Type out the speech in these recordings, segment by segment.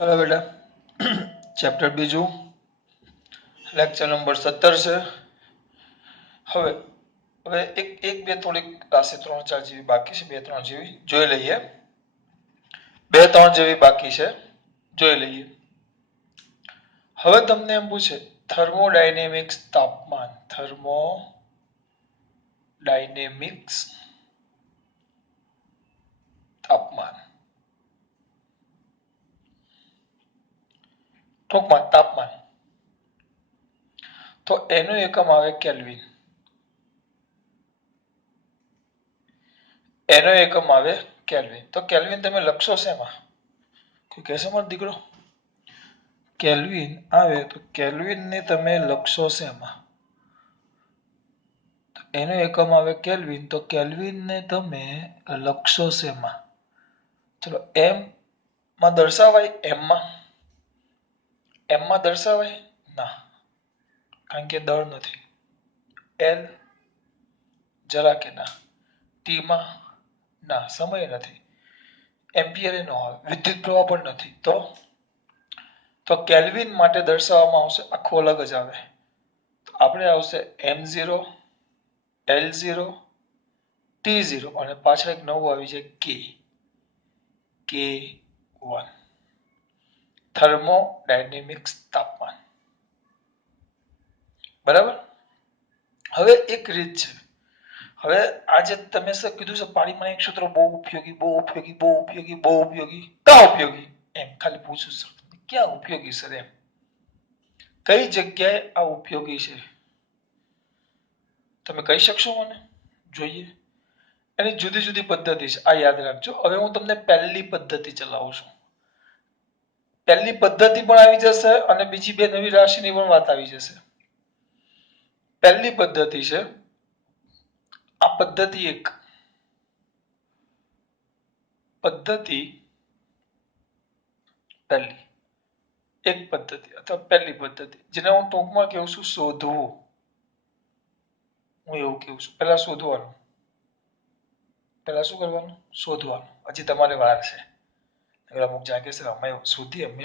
Hello बेटा chapter Biju lecture number 17 છે હવે હવે એક બે થોડીક રાશિ 3-4 જેવી બાકી છે 2-3 જેવી જોઈ લઈએ 2-3 જેવી બાકી છે જોઈ લઈએ હવે તમને એમ પૂછે થર્મોડાયનેમિક્સ તાપમાન થર્મોડાયનેમિક્સ તાપમાન ટૂંકમાં તાપમાન તો એનું એકમ આવે કેલ્વિન એનો એકમ આવે કેલ્વિન તો કેલ્વિન તમે લખશો શેમાં કોઈ કહેશે મારો દીકરો કેલ્વિન આવે તો કેલ્વિન ને તમે લખશો શેમાં એનો એકમ આવે કેલ્વિન તો કેલ્વિન ને તમે લખશો શેમાં ચલો એમ માં દર્શાવાય એમ માં દર્શાવાય ના કારણ કે દળ નથી એલ જરા કે ના ટી માં ના સમય નથી એમ્પિયર નો આવે વિદ્યુત પ્રવાહ પણ નથી તો કેલ્વિન માટે દર્શાવવામાં આવશે આખો અલગ જ આવે તો આપણે આવશે m0 L0 T0 અને પાછળ એક નવું આવી જાય K1 થર્મોડાયનેમિક્સ તાપમાન બરાબર હવે એક રીત છે હવે આજે તમે શું કીધું છે પારિમાણિક સૂત્ર બહુ ઉપયોગી ક્યાં ઉપયોગી એમ ખાલી પૂછું સર ક્યાં ઉપયોગી સર એમ કઈ જગ્યાએ આ ઉપયોગી છે તમે કહી શકશો મને જોઈએ એની જુદી જુદી પદ્ધતિ છે આ યાદ રાખજો હવે હું તમને પહેલી પદ્ધતિ ચલાવું છું પહેલી પદ્ધતિ પણ આવી જશે અને બીજી બે નવી રાશિની પણ વાત આવી જશે પહેલી પદ્ધતિ છે આ પદ્ધતિ પહેલી એક પદ્ધતિ અથવા પહેલી પદ્ધતિ જેને હું ટૂંકમાં કહું છું શોધવું હું એવું કહું છું પહેલા શોધવાનું પહેલા શું કરવાનું શોધવાનું હજી તમારે વાર છે અમુક જાગે છે અમે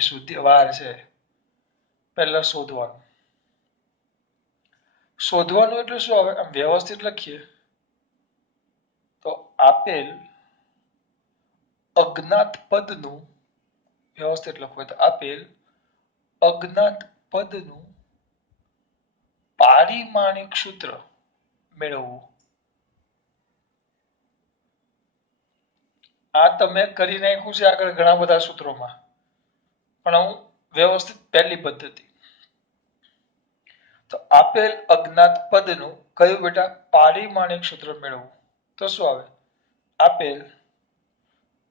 શોધી વાર છે પહેલા શોધવાનું એટલે શું આવે આમ વ્યવસ્થિત લખીએ તો આપેલ અજ્ઞાત પદનું વ્યવસ્થિત લખવું તો આપેલ અજ્ઞાત પદનું પારિમાણિક સૂત્ર મેળવવું આ તમે કરી નાખ્યું છે આગળ ઘણા બધા સૂત્રોમાં પણ હું વ્યવસ્થિત પહેલી પદ્ધતિ તો આપેલ અજ્ઞાત પદનું કયું બેટા પારિમાણિક સૂત્ર મેળવવું તો શું આવે આપેલ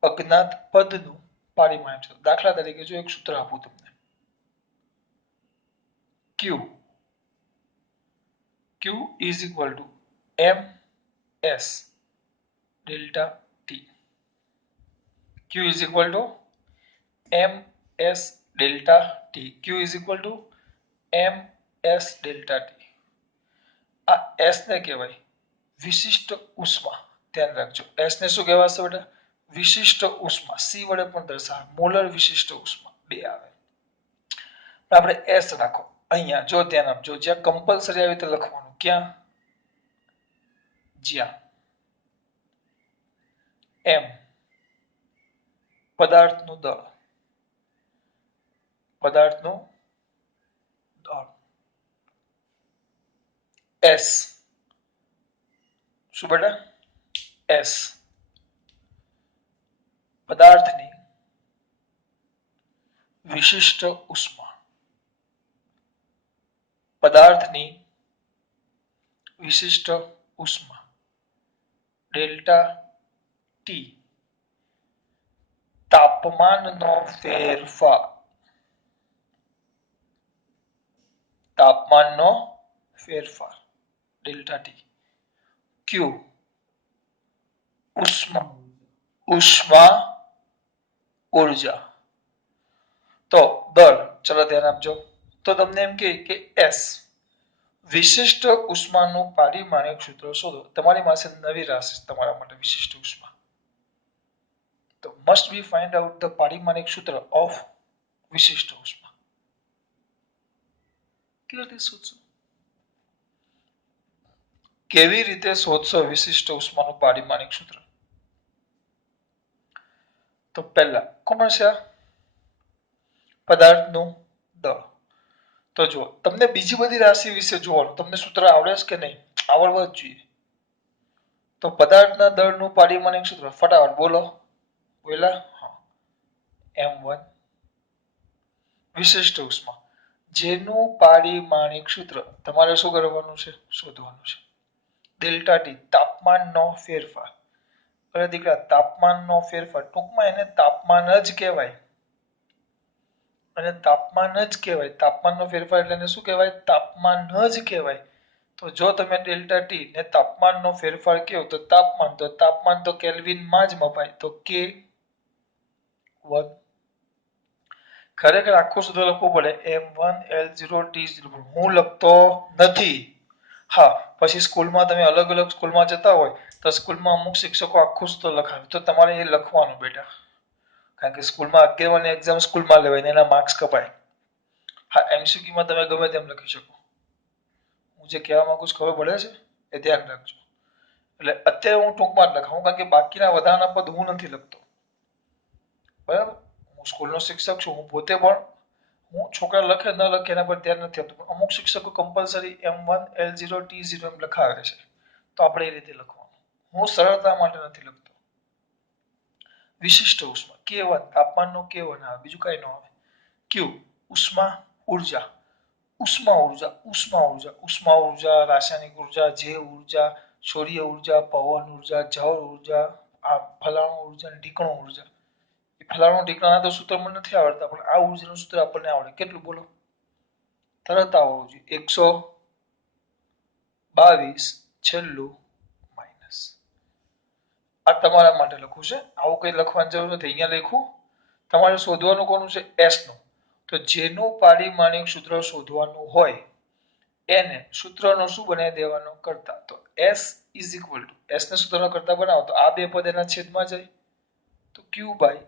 અજ્ઞાત પદનું પારિમાણિક સૂત્ર દાખલા તરીકે જો એક સૂત્ર આપું તમને Q is equal to ms delta t Q is equal to ms delta t Q is equal to ms delta t આ s ને કહેવાય વિશિષ્ટ ઉષ્મા ધ્યાન રાખજો s ને શું કહેવાશે બેટા વિશિષ્ટ ઉષ્મા c વડે પણ દર્શાવે મોલર વિશિષ્ટ ઉષ્મા બે આવે આપણે s રાખો અહીંયા જો ધ્યાન આપજો જ્યાં કમ્પલસરી આવી રીતે લખવાનું ક્યાં જ્યાં m પદાર્થનું દળ s શું બેટા s પદાર્થની વિશિષ્ટ ઉષ્મા ડેલ્ટા ટી તાપમાનનો ફેરફાર ડેલ્ટા ટી ક્યુ ઉષ્મા ઉર્જા તો દળ ચલો ધ્યાન આપજો તો તમને એમ કે S વિશિષ્ટ ઉષ્માનું પારિમાણિક સૂત્ર શોધો તમારી પાસે નવી રાશિ તમારા માટે વિશિષ્ટ ઉષ્મા તો must we find out the પારિમાણિક સૂત્ર of વિશિષ્ટ ઉષ્મા કેવી રીતે શોધશો વિશિષ્ટ ઉષ્માનું પારિમાણિક સૂત્ર? તો પહેલા કોણ છે પદાર્થનું દળ. તો જો તમને બીજી બધી રાશિ વિશે જોવાનું, તમને સૂત્ર આવડે છે કે નહીં? આવડવા જ જોઈએ. તો પદાર્થના દળનું પારિમાણિક સૂત્ર ફટાફટ બોલો. બોલા m1 વિશિષ્ટ ઉષ્મા, જેનું પારિમાણિક સૂત્ર તમારે શું કરવાનું છે? શોધવાનું છે. ડેલ્ટા ટી તાપમાનનો ફેરફાર. અરે દીકરા, તાપમાનનો ફેરફાર, ટૂંકમાં એને તાપમાન જ કહેવાય. અને તાપમાન જ કહેવાય. તાપમાનનો ફેરફાર એટલે એને શું કહેવાય? તાપમાન જ કહેવાય. તો જો તમે ડેલ્ટા ટી ને તાપમાનનો ફેરફાર કહો તો તાપમાન તો કેલ્વિનમાં જ મપાય. તો K1 ખરેખર આખું સૂત્ર લખવું પડે m1 L0 T0, હું લખતો નથી. હા, પછી સ્કૂલમાં તમે અલગ અલગ સ્કૂલમાં જતા હોય તો સ્કૂલમાં અમુક શિક્ષકો આખું સૂત્ર લખાવે, તો તમારે એ લખવાનું બેટા. કારણ કે સ્કૂલમાં 11 એક્ઝામ સ્કૂલમાં લેવાય ને એના માર્ક્સ કપાય. હા, એમસીક્યુમાં તમે ગમે તેમ લખી શકો. હું જે કહેવા માંગુ છું ખબર પડે છે? એ ધ્યાન રાખજો. એટલે અત્યારે હું ટૂંકમાં જ લખાવું, કારણ કે બાકીના વધારાના પદ હું નથી લખતો. બરાબર? હું સ્કૂલનો શિક્ષક છું, હું પોતે પણ હું છોકરા લખે ન લખે એના પર ધ્યાન નથી આપતું, પણ અમુક શિક્ષકો કમ્પલસરી m1 L0 T0 એમ લખાવે છે. તો આપણે એ રીતે લખવાનું. હું સરળતા માટે નથી લખતો. વિશિષ્ટ ઉષ્મા K1 તાપમાનનો K1 આવે, બીજું કઈ ન આવે. Q ઉષ્મા ઉર્જા. ઉષ્મા ઉર્જા, ઉષ્મા ઉર્જા, ઉષ્મા ઉર્જા, રાસાયણિક ઉર્જા, જૈવ ઉર્જા, સૌર્ય ઉર્જા, પવન ઉર્જા, જળ ઉર્જા, આ ફલાણું ઉર્જા, ઢીકણું ઉર્જા. ફલાણું ઢીકણાના તો સૂત્ર મને નથી આવડતા, પણ આ ઉર્જાનું સૂત્ર આપણને આવડે. કેટલું બોલો? તરત આવડવું જોઈએ. 122 છેલ્લું માઇનસ. આ તમારા માટે લખું છે, આવું કઈ લખવાની જરૂર નથી. અહીંયા લખું. તમારે શોધવાનું કોનું છે? S નું. તો જેનું પારિમાણિક સૂત્ર શોધવાનું હોય એને સૂત્રનો શું બનાવી દેવાનો? કરતા. તો S is equal two, S ને સૂત્રનો કરતા બનાવો તો આ બે પદ એના છેદમાં જાય. તો Q by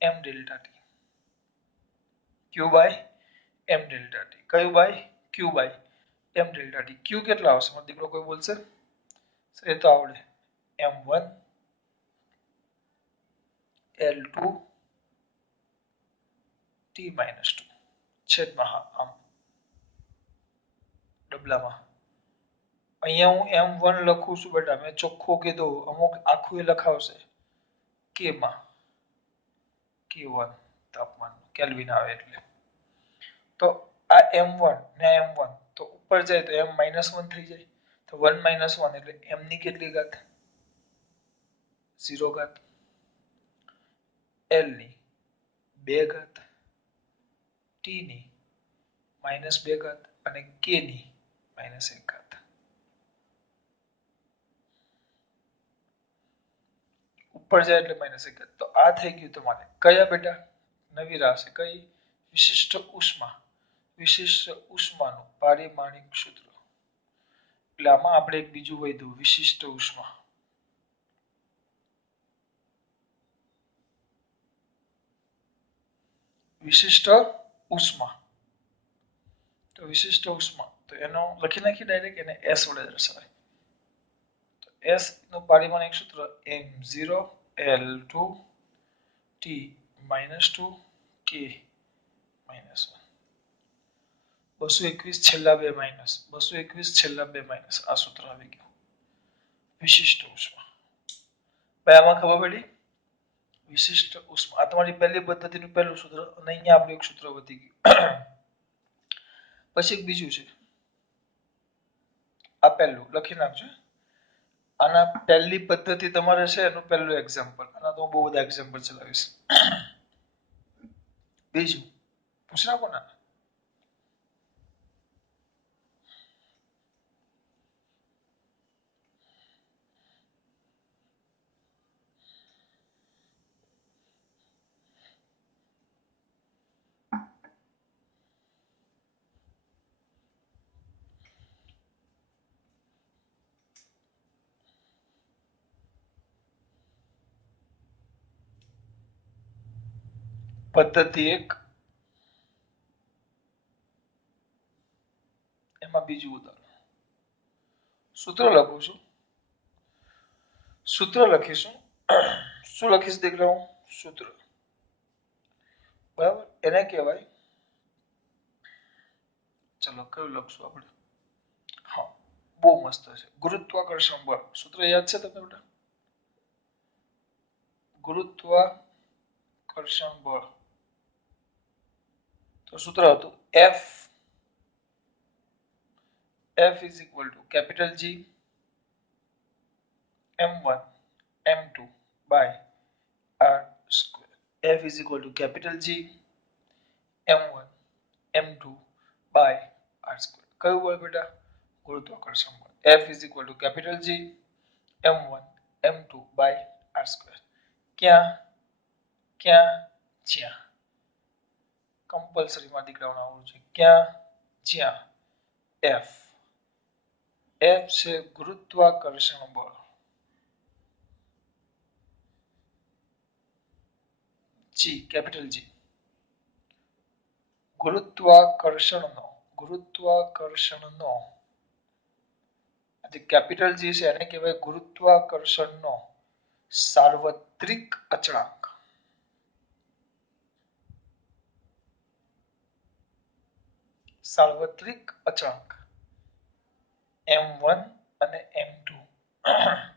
m delta T. Q by m delta T. કયું by? Q by m delta T. Q કેટલા આવશે? મારો દીકરો કોઈ બોલશે? એ તો આવડે. m1 L2 T-2 છેદમાં હા આમ ડબલામાં. અહીંયા હું m1 લખું છું બેટા, મેં ચોખ્ખું કીધું, અમુક આખું એ લખાવશે k માં. K1 તાપમાન કેલ્વિન આવે એટલે. તો આ m1 ને m1 તો ઉપર જાય તો m -1 થઈ જાય. તો 1 - 1 એટલે m ની કેટલી ઘાત? 0 ઘાત. L ની 2 ઘાત, T ની -2 ઘાત અને K ની -1 ઘાત. ઉપર જાય એટલે -1 ઘાત. તો આ થઈ ગયું તમારે કયા બેટા? નવી રાશિ કઈ? વિશિષ્ટ ઉષ્મા. વિશિષ્ટ ઉષ્માનું પારિમાણિક સૂત્ર. એટલે આમાં આપણે એક બીજું વધ્યું, વિશિષ્ટ ઉષ્મા. વિશિષ્ટ ઉષ્મા. તો વિશિષ્ટ ઉષ્મા તો એનો લખી નાખી ડાયરેક્ટ, એને S વડે દર્શાવાય. તો S નું પારિમાણિક સૂત્ર m0 L2 T-2 K -1. 221 છેલ્લા બે માઇનસ, 221 છેલ્લા બે માઇનસ, આ સૂત્ર આવી ગયું. વિશિષ્ટ ઉષ્મા. ભાઈ આમાં ખબર પડી? વિશિષ્ટ ઉષ્મા. આ તમારી પહેલી પદ્ધતિનું પહેલું સૂત્ર, અને અહીંયા આપણું એક સૂત્ર વધી ગયું. પછી એક બીજું છે, આ પહેલું લખી નાખજો. આના પહેલી પદ્ધતિ તમારે છે એનું પહેલું એક્ઝામ્પલ. આના તો હું બહુ બધા એક્ઝામ્પલ ચલાવીશ. બીજું પૂછી નાખો ને. પદ્ધતિ 1 માં બીજું ઉદાહરણ. સૂત્ર લખું છું. સૂત્ર લખીશું. શું લખીશ દીકરાઓ? સૂત્ર. બરાબર, એને કહેવાય, ચલો કયું લખશું આપણે? હા, બહુ મસ્ત છે, ગુરુત્વાકર્ષણ બળ. સૂત્ર યાદ છે તમને બેટા? ગુરુત્વાકર્ષણ બળ. તો સૂત્ર હતું F is equal to capital G m1 m2 by r square. F is equal to capital G m1 m2 by r square. કયું બળ બેટા? ગુરુત્વાકર્ષણ બળ. F is equal to capital G m1 m2 by r square. ક્યાં ક્યાં જ્યાં. Compulsory માં દીકરાઓને આવડવું છે. ક્યાં જ્યાં F. F છે ગુરુત્વાકર્ષણ બળ. G કેપિટલ G ગુરુત્વાકર્ષણનો જે કેપિટલ G છે એને કહેવાય ગુરુત્વાકર્ષણનો સાર્વત્રિક અચળાંક. સાર્વત્રિક અચળાંક m1 અને m2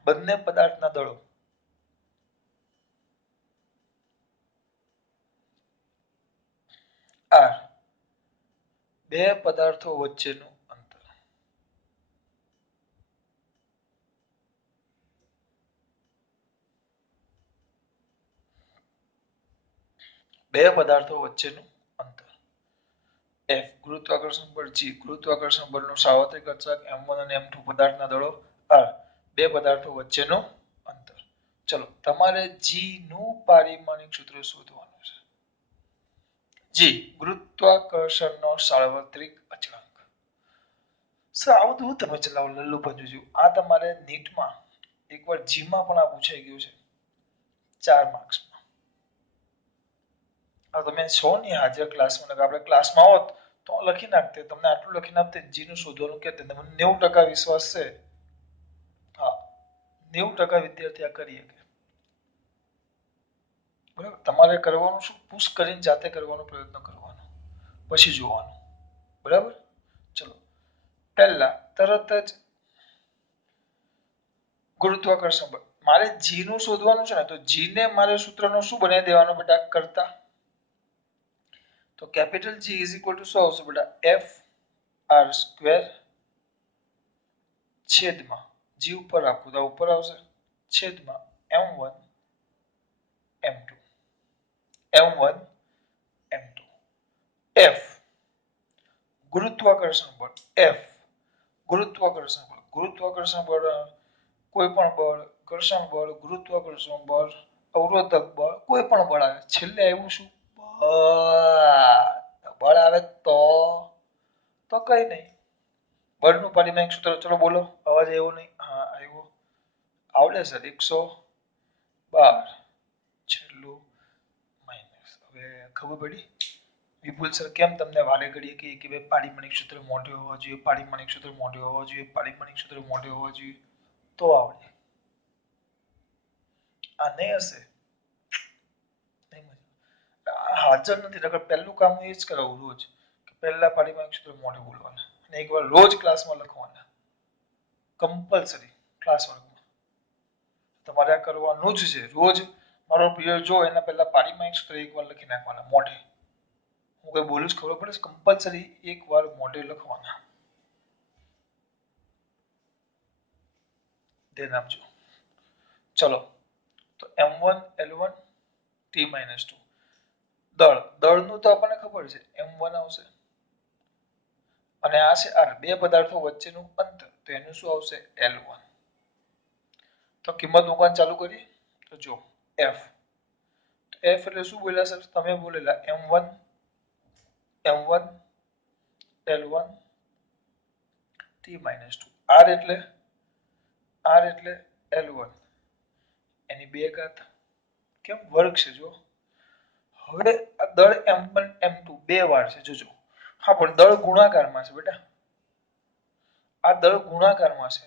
બંને પદાર્થના દળો r બે પદાર્થો વચ્ચેનું અંતર. બે પદાર્થો વચ્ચેનું અંતર. F ગુરુત્વાકર્ષણ બળ, G ગુરુત્વાકર્ષણ બળનો સાર્વત્રિક અચળાંક m1 અને m2 પદાર્થના દળો r બે પદાર્થો વચ્ચેનું અંતર. ચલો તમારે G નું પારિમાણિક સૂત્ર શોધવાનું છે. G ગુરુત્વાકર્ષણનો સાર્વત્રિક અચળાંક. સર આવું તો તમે ચલાવો લલ્લુ પંજુ. આ તમારે નીટમાં એકવાર G માં પણ આ પૂછાઈ ગયું છે 4 માર્ક્સમાં. આ તમે છો ને હાજર ક્લાસમાં, આપણે ક્લાસમાં હોત તો લખી નાખતે, તમને આટલું લખી નાખતે, G નું શોધવાનું કહેતે. તમને 90% વિશ્વાસ છે. હા, 90% વિદ્યાર્થી આ કરી શકે. બરાબર, તમારે કરવાનું શું? પુશ કરીને જાતે કરવાનો પ્રયત્ન કરવાનો, પછી જોવાનું. બરાબર, ચલો પહેલા તરત જ ગુરુત્વાકર્ષણ બળ. મારે G નું શોધવાનું છે ને, તો G ને મારે સૂત્રનો શું બનાવી દેવાનો બેટા? કરતા. તો capital G is equal to શું આવશે બેટા? F r square છેદમાં G ઉપર રાખું તો ઉપર આવશે છેદમાં m1 m2 m1 m2. F ગુરુત્વાકર્ષણ બળ. F ગુરુત્વાકર્ષણ બળ. ગુરુત્વાકર્ષણ બળ કોઈ પણ બળ, ઘર્ષણ બળ, ગુરુત્વાકર્ષણ બળ, અવરોધક બળ, કોઈ પણ બળ આવે, છેલ્લે આવ્યું શું? બળ આવે તો કઈ નહીં. બળનું પારિમાણિક સૂત્ર ચલો બોલો. અવાજ આવ્યો નહીં? હા આવ્યો. આવડે સર 112 છેલ્લું માઇનસ. હવે ખબર પડી વિપુલ સર કેમ તમને વાલે ઘડીએ કે ભાઈ પારિમાણિક સૂત્ર મોઢે હોવા જોઈએ, પારિમાણિક સૂત્ર મોઢે હોવા જોઈએ, પારિમાણિક સૂત્ર મોઢે હોવા જોઈએ, તો આવડે. આ નહીં હશે હાજર નથી, નકર પહેલું કામ એ જ કરાવું રોજ. પહેલા પારિમાણિક સૂત્ર મોઢે બોલવાના અને એકવાર રોજ ક્લાસમાં લખવાના, કમ્પલસરી ક્લાસ વર્કમાં તમારે આ કરવાનું જ છે. રોજ મારો પીરિયડ જો એના પહેલા પારિમાણિક સૂત્ર એકવાર લખી નાખવાના મોઢે. હું કઈ બોલું ખબર પડે છે? કમ્પલસરી એકવાર મોઢે લખવાના. ધ્યાન આપજો. ચલો તો m1 l1 t-2 દળનું તો આપણને ખબર છે m1 આવશે અને આ છે r બે પદાર્થો વચ્ચેનું અંતર, તો એનું શું આવશે? l1. તો કિંમત મૂકવાનું ચાલુ કરીએ તો જો f એટલે શું બોલ્યા સર તમે? બોલેલા m1 l1 t-2. r એટલે l1 એની બે ઘાત. કેમ? વર્ગ છે જો. હવે આ દળ m1 m2 બે વાર છે જોજો. હા પણ દળ ગુણાકારમાં છે બેટા. આ દળ ગુણાકારમાં છે.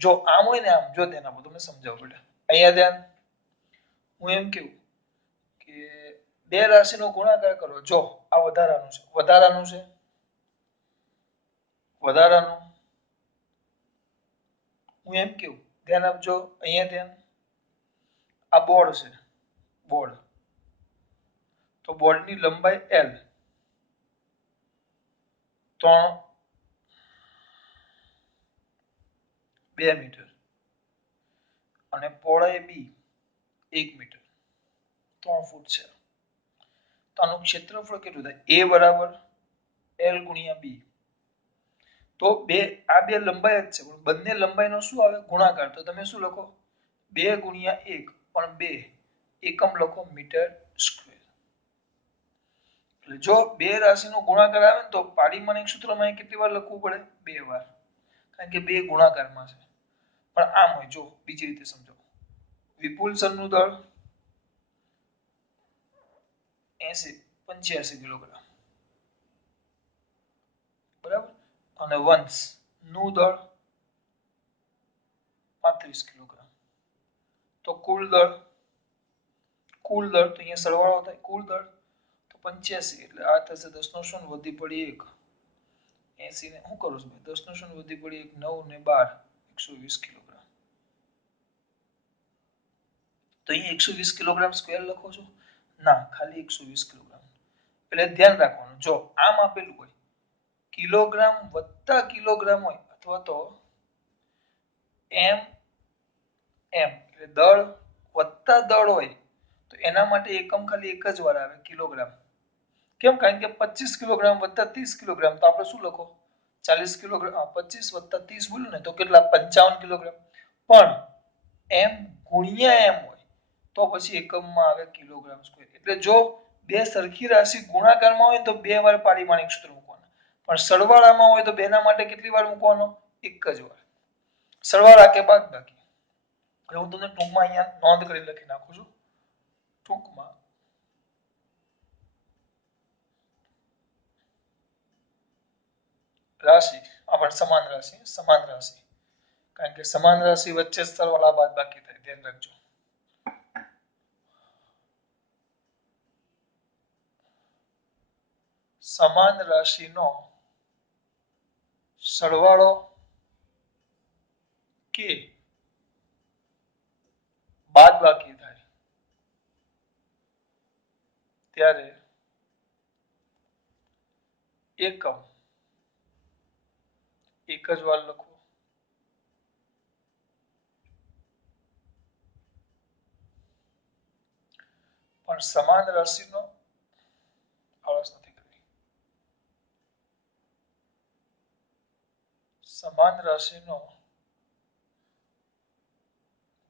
જો આમ હોય ને આમ, જો ધ્યાન આપો, તમને સમજાવું બેટા. અહીંયા ધ્યાન, હું એમ કહું કે બે રાશિનો ગુણાકાર કરો. જો આ વધારાનું છે, વધારાનું છે, વધારાનું. હું એમ કહું, ધ્યાન આપજો, અહીંયા ધ્યાન. આ બોર્ડ છે, બોર્ડ. તો બોર્ડની લંબાઈ L, 2 મીટર, અને પહોળાઈ B 1 મીટર, 3 ફૂટ છે. તો આનું ક્ષેત્રફળ કેટલું થાય? A બરાબર L ગુણ્યા B. તો આ બે લંબાઈ જ છે, પણ બંને લંબાઈનો શું આવે? ગુણાકાર. તો તમે શું લખો? 2 ગુણ્યા 1, પણ 2 એકમ લખો મીટર સ્ક્વેર. એટલે જો બે રાશિનો ગુણાકાર આવે ને તો પારિમાણિક સૂત્રમાં કેટલી વાર લખવું પડે? 2 વાર, કારણ કે બે ગુણાકારમાં છે. પણ આમ હોય, જો બીજી રીતે સમજો. વિપુલસરનું દળ 85 કિલોગ્રામ, બરાબર, અને વંશનું દળ 35 કિલોગ્રામ. તો કુલ દળ તો અહીંયા સરવાળો થાય, કુલ દળ તો 85, એટલે આ થશે 10 નો શૂન્ય વધી પડી 1, 80 ને શું કરું છું 10 નો શૂન્ય વધી પડી 1, 9 ને 12, 120 કિલોગ્રામ. તો અહીંયા 120 કિલોગ્રામ સ્ક્વેર લખો છો? ના, ખાલી 120 કિલોગ્રામ. એટલે ધ્યાન રાખવાનું, જો આમ આપેલું હોય કિલોગ્રામ વત્તા કિલોગ્રામ હોય, અથવા તો એમ એટલે દળ વત્તા દળ હોય, તો એના માટે એકમ ખાલી એક જ વાર આવે, કિલોગ્રામ. કેમ? કારણ કે 25 કિલોગ્રામ વત્તા 30 કિલોગ્રામ, તો આપણે શું લખો? 40 કિલોગ્રામ, 25 વત્તા 30 બોલ્યું ને, તો કેટલા? 55 કિલોગ્રામ. પણ એમ ગુણ્યા એમ હોય તો પછી એકમમાં આવે કિલોગ્રામ સ્ક્વેર. એટલે જો બે સરખી રાશિ ગુણાકારમાં હોય તો 2 વાર પારિમાણિક સૂત્ર મૂકવાનું, પણ સરવાળામાં હોય તો બેના માટે કેટલી વાર મૂકવાનો? એક જ વાર. સરવાળા કે બાદબાકી. હું તમને ટૂંકમાં અહીંયા નોંધ કરી લખી નાખું છું. ટૂંકમાં રાશિ, આપણે સમાન રાશિ, કારણ કે સમાન રાશિ વચ્ચે સરવાળા બાદબાકી થાય, ધ્યાન રાખજો. સમાન રાશિનો સરવાળો કે બાદબાકી થાય ત્યારે એકમ એક જ વાર લખો. પણ સમાન રાશિનો આળસ નથી કરવી. સમાન રાશિનો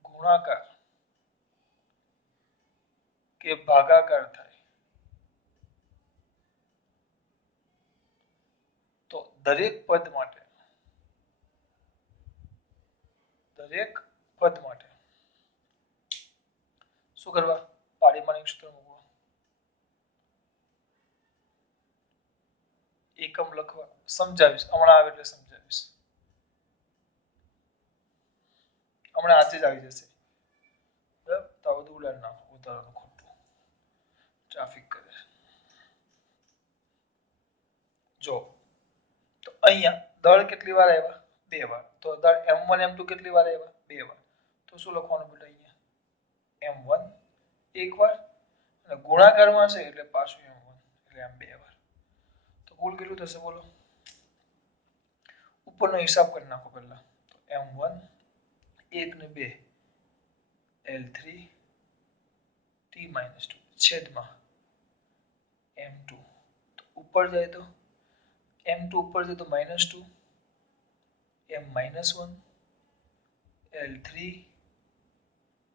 ગુણાકાર કે ભાગાકાર થાય તો દરેક પદ માટે શું કરવા? પારિમાણિક સૂત્ર મૂકવા, એકમ લખવા. સમજાવીશ, હમણાં આવે એટલે સમજાવીશ. હમણાં આજે જ આવી જશે. બરાબર, તો બધું ઉડાડ નાખો, વધારાનું ખોટું ટ્રાફિક કરે. જો તો અહીંયા દળ કેટલી વાર આવ્યા? 2 વાર. તો દળ M1 M2 કેટલી વાર આવ્યા? 2 વાર. તો શું લખવાનું બેટા? અહીંયા M1 એક વાર, અને ગુણાકારમાં છે એટલે પાછું M1, એટલે આમ 2 વાર. તો કુલ કેટલું થશે બોલો? ઉપરનો હિસાબ કરી નાખો પહેલા. તો M1 1 ને 2 L3 T-2 છેદમાં M2. તો ઉપર જાય તો M2 ઉપર જાય તો -2 M-1 L3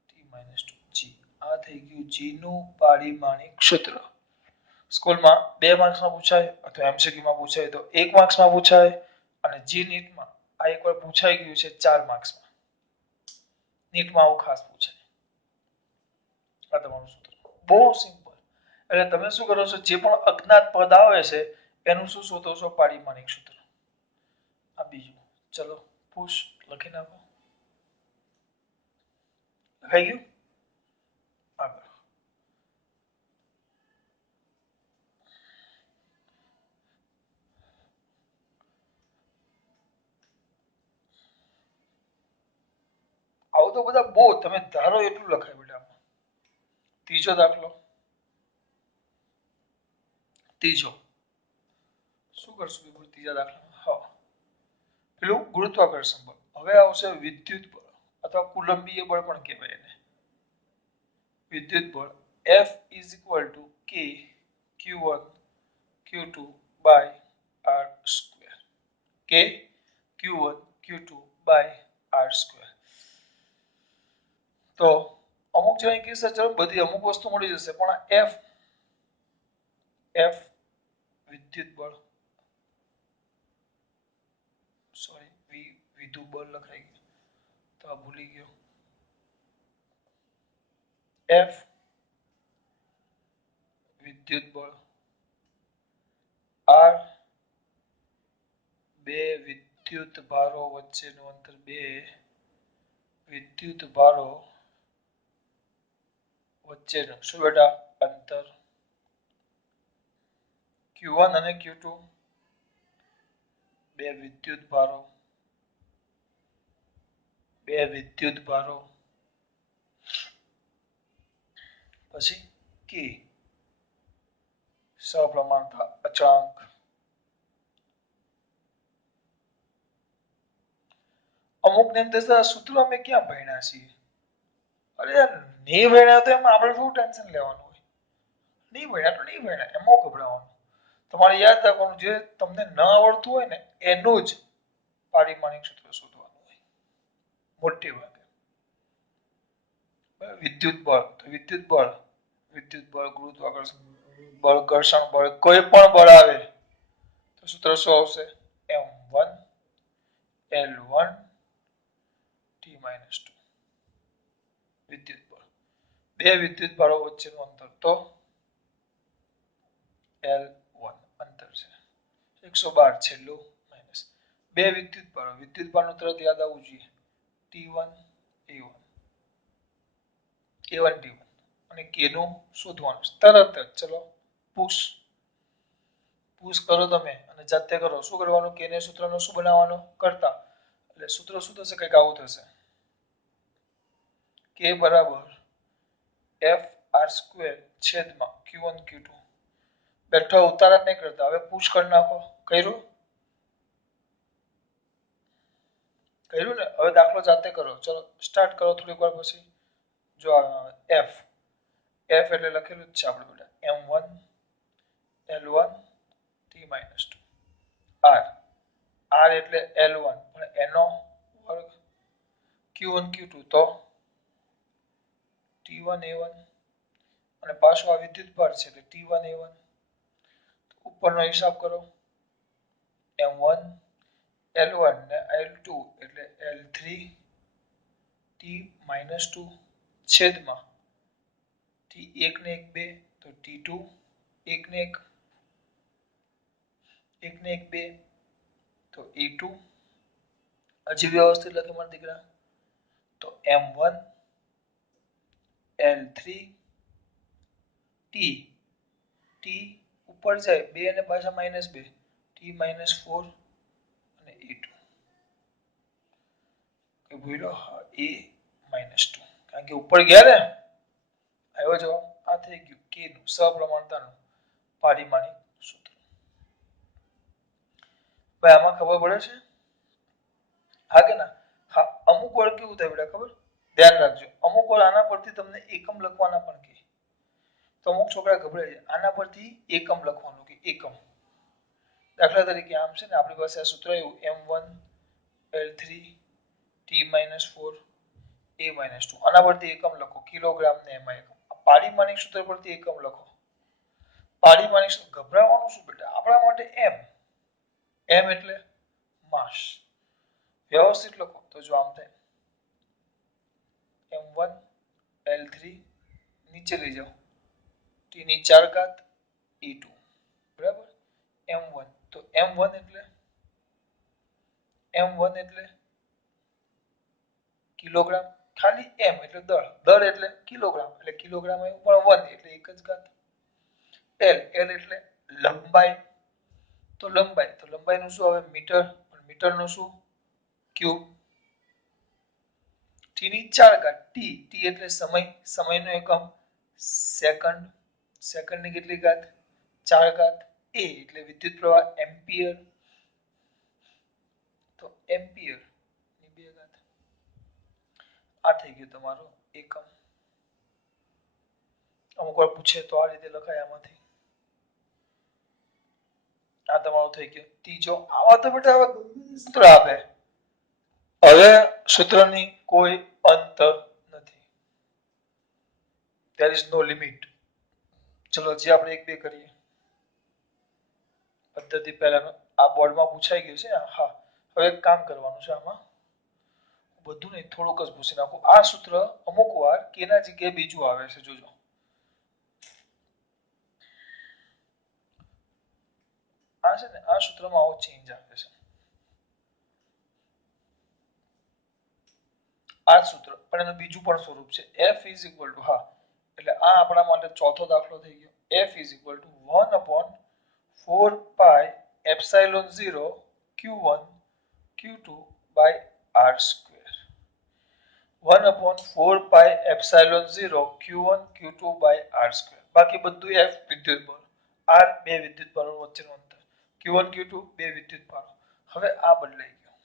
T-2 G. આ થઈ ગયું G નું પારિમાણિક સૂત્ર. સ્કૂલમાં 2 માર્ક્સમાં પૂછાય અથવા MCQ માં પૂછાય તો 1 માર્ક્સમાં પૂછાય, અને G નીટમાં આ એકવાર પૂછાઈ ગયું છે 4 માર્ક્સમાં. નીટમાં આવું ખાસ પૂછાય. આ તમારું સૂત્ર બહુ સિમ્પલ. એટલે તમે શું કરો છો? જે પણ અજ્ઞાત પદ આવે છે એનું શું શોધો છો? પારિમાણિક સૂત્ર. આ બીજું ચલો પુશ લખી નાખો. લખાઈ ગયું. આગળ આવું તો બધા બહુ તમે ધારો એટલું લખાય બેટા. ત્રીજો દાખલો. ત્રીજો શું કરશું બીજું ત્રીજા દાખલામાં? હા, પેલું ગુરુત્વાકર્ષણ બળ. હવે આવશે વિદ્યુત બળ અથવા કુલંબીય બળ પણ કહેવાય એને. વિદ્યુત બળ F is equal to K Q1 Q2 by R square. K Q1 Q2 by R square. તો અમુક જગ્યાએ કહેશે ચલો બધી અમુક વસ્તુ મળી જશે પણ F વિદ્યુત બળ સોરી વિદ્યુત બળ લખાઈ ગયું તો આ ભૂલી ગયો. F વિદ્યુત બળ R બે વિદ્યુત ભારો વચ્ચેનું અંતર, બે વિદ્યુત ભારો વચ્ચેનું શું બેટા અંતર. Q1 અને Q2 બે વિદ્યુત ભારો પછી K સપ્રમાણતા અચળાંક. અમુક ને એમ થશે આ સૂત્ર અમે ક્યાં ભણ્યા છીએ. અરે યાર નહીં ભણ્યા તો એમાં આપણે શું ટેન્શન લેવાનું હોય. નહીં ભણ્યા તો નહીં ભણ્યા એમાં ગભરાવાનું. તમારે યાદ રાખવાનું જે તમને ન આવડતું હોય ને એનું જ પારિમાણિક સૂત્ર શોધવાનું હોય મોટે ભાગે. વિદ્યુત બળ તો વિદ્યુત બળ ગુરુત્વાકર્ષણ બળ ઘર્ષણ બળ કોઈ પણ બળ આવે તો સૂત્ર શું આવશે M1 L1 T-2. વિદ્યુત બળ બે વિદ્યુત ભારો વચ્ચેનું અંતર તો L1 અંતર છે 112 છેલ્લું માઇનસ બે વિદ્યુત ભારનું તરત યાદ આવવું જોઈએ T1 A1 A1 T1 અને K નું શોધવાનું તરત જ. ચલો પુશ કરો તમે અને જાતે કરો. શું કરવાનું? K ને સૂત્રનો શું બનાવવાનો કરતા એટલે સૂત્ર શું થશે કંઈક આવું થશે K બરાબર FR² છેદમાં Q1 Q2. બેઠો ઉતારા નહીં કરતા હવે પુશ કરી નાખો. કર્યું ને? હવે દાખલો જાતે કરો. ચલો સ્ટાર્ટ કરો. થોડીક વાર પછી જો F એટલે લખેલું જ છે આપણે બેટા M1 L1 T-2 R એટલે L1 પણ એનો વર્ગ Q1 Q2 તો T1 A1 અને પાછો આ વિદ્યુત ભાર છે એટલે T1 A1. ઉપરનો હિસાબ કરો M1 L1 ને L2 એટલે L3 T-2 છેદમાં T1 ને 1 2 તો T2 1 ને 1 2 તો E2 હજી વ્યવસ્થિત લખે મારા દીકરા તો M1 L3 T ઉપર જાય 2 અને પાછા -2 T-4 અને E2 કે ભૂલો A -2 કારણ કે ઉપર ગયા ને આવ્યો જવાબ આ થઈ ગયું K નું સપ્રમાણતાનું પારિમાણિક સૂત્ર. ભાઈ આમાં ખબર પડે છે હા કે ના? હા. અમુક વાર કેવું થાય બેટા ખબર ધ્યાન રાખજો અમુક વાર આના પરથી તમને એકમ લખવાના પણ કહે તો અમુક છોકરા ગભરાઈ જાય. આના પરથી એકમ લખવાનું કે એકમ. દાખલા તરીકે આમ છે ને આપણી પાસે આ સૂત્ર આવ્યું M1 L3 T-4 A-2 આના પરથી એકમ લખો કિલોગ્રામ ને એમાં એકમ. પારિમાણિક સૂત્ર પરથી એકમ લખો. પારિમાણિક સૂત્ર ગભરાવાનું શું બેટા આપણા માટે M એટલે માસ. વ્યવસ્થિત લખો તો જો આમ થાય M1 L3 નીચે લઈ જાઓ T ની 4 ઘાત E2 બરાબર M1 તો M1 એટલે m1 એટલે કિલોગ્રામ, ખાલી m એટલે દળ, દળ એટલે કિલોગ્રામ, એટલે કિલોગ્રામ એવું પણ 1 એટલે એક જ ઘાત. l એટલે લંબાઈ, તો લંબાઈનું શું આવે મીટર, મીટરનું શું ક્યુબ. t ની 4 ઘાત, t એટલે સમય, સમયનો એકમ સેકન્ડ, સેકન્ડની કેટલી ઘાત 4 ઘાત. a એટલે વિદ્યુત પ્રવાહ એમ્પિયર, તો એમ્પિયર ની 2 ઘાત. આ થઈ ગયું તમારો એકમ. અમુક વાર પૂછે તો આ રીતે લખાય આમાંથી. આ તમારું થઈ ગયું ત્રીજો. આવા તો બેટા હવે સૂત્ર આપે, હવે સૂત્રની કોઈ અંત નથી, there is no limit. ચલો જે આપણે એક બે કરીએ. પદ્ધતિ પહેલાનો આ બોર્ડમાં પૂછાઈ ગયું છે. હા, હવે એક કામ કરવાનું છે આમાં, બધું નહીં થોડુંક જ પૂછી નાખું. આ સૂત્ર અમુક વાર કેના જગ્યાએ બીજું આવે છે, જોજો. આ છે ને આ સૂત્રમાં આવો ચેન્જ આવે છે. આ સૂત્ર પણ એનું બીજું પણ સ્વરૂપ છે. f ઇઝ ઇક્વલ ટુ, હા એટલે આ આપણા માટે ચોથો દાખલો થઈ ગયો. f is equal to 1/4 pi epsilon 0 q1 q2 by r square. 1/4 pi epsilon 0 q1 q2 by r square. બાકી બધું f વિદ્યુત બળ, r બે વિદ્યુત બળો વચ્ચેનું અંતર, q1 q2 બે વિદ્યુત બળો. હવે આ બદલાઈ ગયું,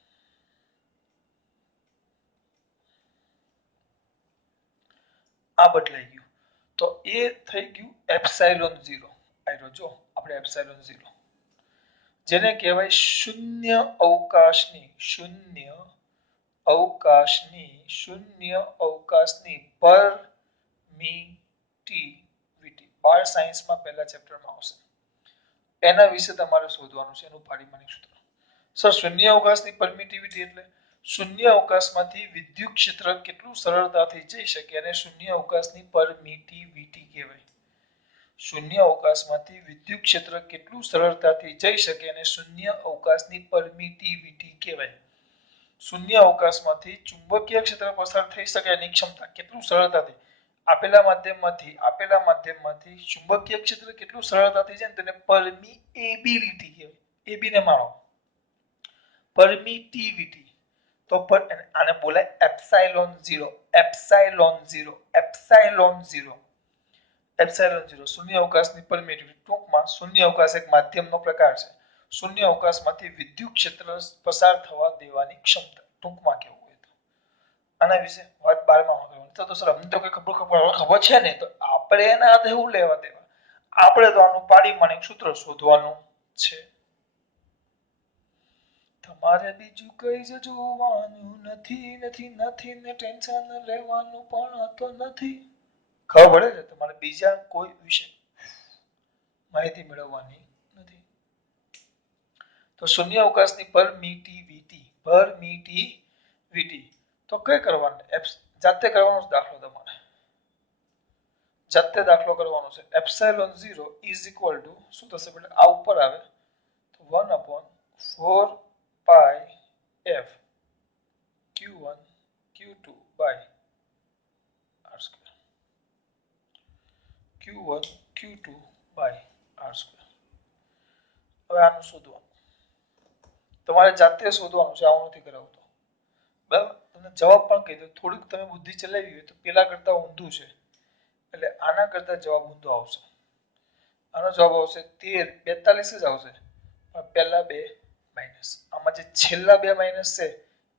આ બદલાઈ ગયું. તો એ થઈ ગયું એપ્સિલોન 0. આયરો જો આપણે એપ્સિલોન 0 જેને કહેવાય શૂન્ય અવકાશની પરમિટિવિટી. બાર સાયન્સમાં પહેલા ચેપ્ટરમાં આવશે. એના વિશે તમારે શોધવાનું છે, એનું પારિમાણિક સૂત્ર. સર શૂન્ય અવકાશની પરમિટિવિટી એટલે શૂન્ય અવકાશમાંથી વિદ્યુત ક્ષેત્ર કેટલું સરળતાથી જઈ શકે અને શૂન્ય અવકાશની પરમિટિવિટી કહેવાય. શૂન્ય અવકાશમાંથી વિદ્યુત ક્ષેત્ર કેટલું સરળતાથી જઈ શકે અને શૂન્ય અવકાશની પરમિટિવિટી કહેવાય. શૂન્ય અવકાશમાંથી ચુંબકીય ક્ષેત્ર પસાર થઈ શકે એની ક્ષમતા કેટલું સરળતાથી, આપેલા માધ્યમમાંથી ચુંબકીય ક્ષેત્ર કેટલું સરળતાથી છે ને તેને પરમિએબિલિટી કહેવાય. એબી ને માનો પરમિટિવિટી, તો આને બોલાય એપ્સિલોન 0. શૂન્ય અવકાશની પરમિટિવિટી, ટૂંકમાં શૂન્ય અવકાશ એક માધ્યમનો પ્રકાર છે. શૂન્ય અવકાશમાંથી વિદ્યુત ક્ષેત્ર પસાર થવા દેવાની ક્ષમતા, ટૂંકમાં કેવું હોય તો. આના વિશે વાત 12માં કરવાની. તો સર અમને તો કઈ ખબર છે ને, તો આપણે એના હાથે શું લેવા દેવા, આપણે તો આનું પારિમાણિક સૂત્ર શોધવાનું છે. તમારે બીજું કઈ જ જોવાનું નથી ને ટેન્શન લેવાનું પણ તો નથી. ખબર પડે છે તમારે બીજા કોઈ વિશે માહિતી મેળવવાની નથી. તો શૂન્ય અવકાશની પરમિટિવિટી તો કઈ કરવાનું, જાતે કરવાનો દાખલો, તમારે જાતે દાખલો કરવાનો છે. એપ્સિલોન 0 ઇઝ ઇક્વલ ટુ શું થશે બેટા, આ ઉપર આવે તો 1/4 pi f q1 q2 by r square. q1 q2 by r square. હવે આનું શોધવાનું, તમારે જાતે શોધવાનું છે, આવું નથી કરાવતો. બરાબર, તમને જવાબ પણ કહી દો, થોડીક તમે બુદ્ધિ ચલાવી હોય તો પેલા કરતા ઊંધું છે, એટલે આના કરતા જવાબ ઊંધો આવશે. આનો જવાબ આવશે 13 42 જ આવશે, પણ પહેલા બે માઇનસ. આમાં જે છેલ્લા બે માઇનસ છે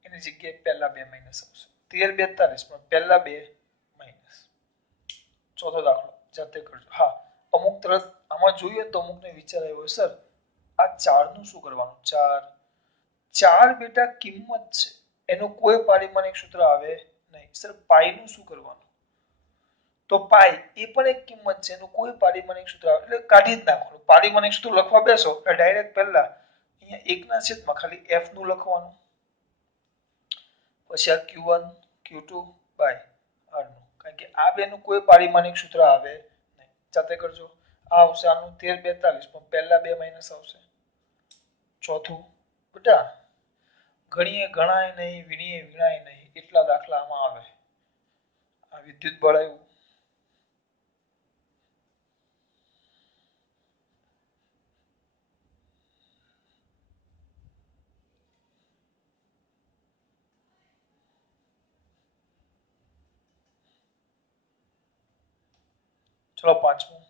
એની જગ્યાએ પહેલા બે માઇનસ આવશે. 13 42 પણ પહેલા બે માઇનસ. ચોથો દાખલો જાતે કરજો. હા, અમુક તરત આમાં જોઈએ તો અમુકને વિચાર આવ્યો, સર આ 4 નું શું કરવાનું. 4 બેટા કિંમત છે, એનું કોઈ પારિમાણિક સૂત્ર આવે નહીં. સર પાઈ નું શું કરવાનું, તો પાઈ એ પણ એક કિંમત છે, એનું કોઈ પારિમાણિક સૂત્ર આવે એટલે કાઢી જ નાખવાનું. પારિમાણિક સૂત્ર લખવા બેસો એટલે ડાયરેક્ટ પહેલા અહીંયા 1 ના છેદમાં ખાલી f નું લખવાનું, પછી આ q1 q2 બાય r નું, કારણ કે આ બેનું કોઈ પારિમાણિક સૂત્ર આવે નહીં. જાતે કરજો. આ આવશે આનું 13 42 પણ પહેલા બે માઇનસ આવશે. ચોથું બેટા ગણીએ ગણાય નહીં, વીણીએ વીણાય નહીં, એટલા દાખલા આમાં આવે. આ વિદ્યુત બળ આવ્યું. ચલો પાંચમું.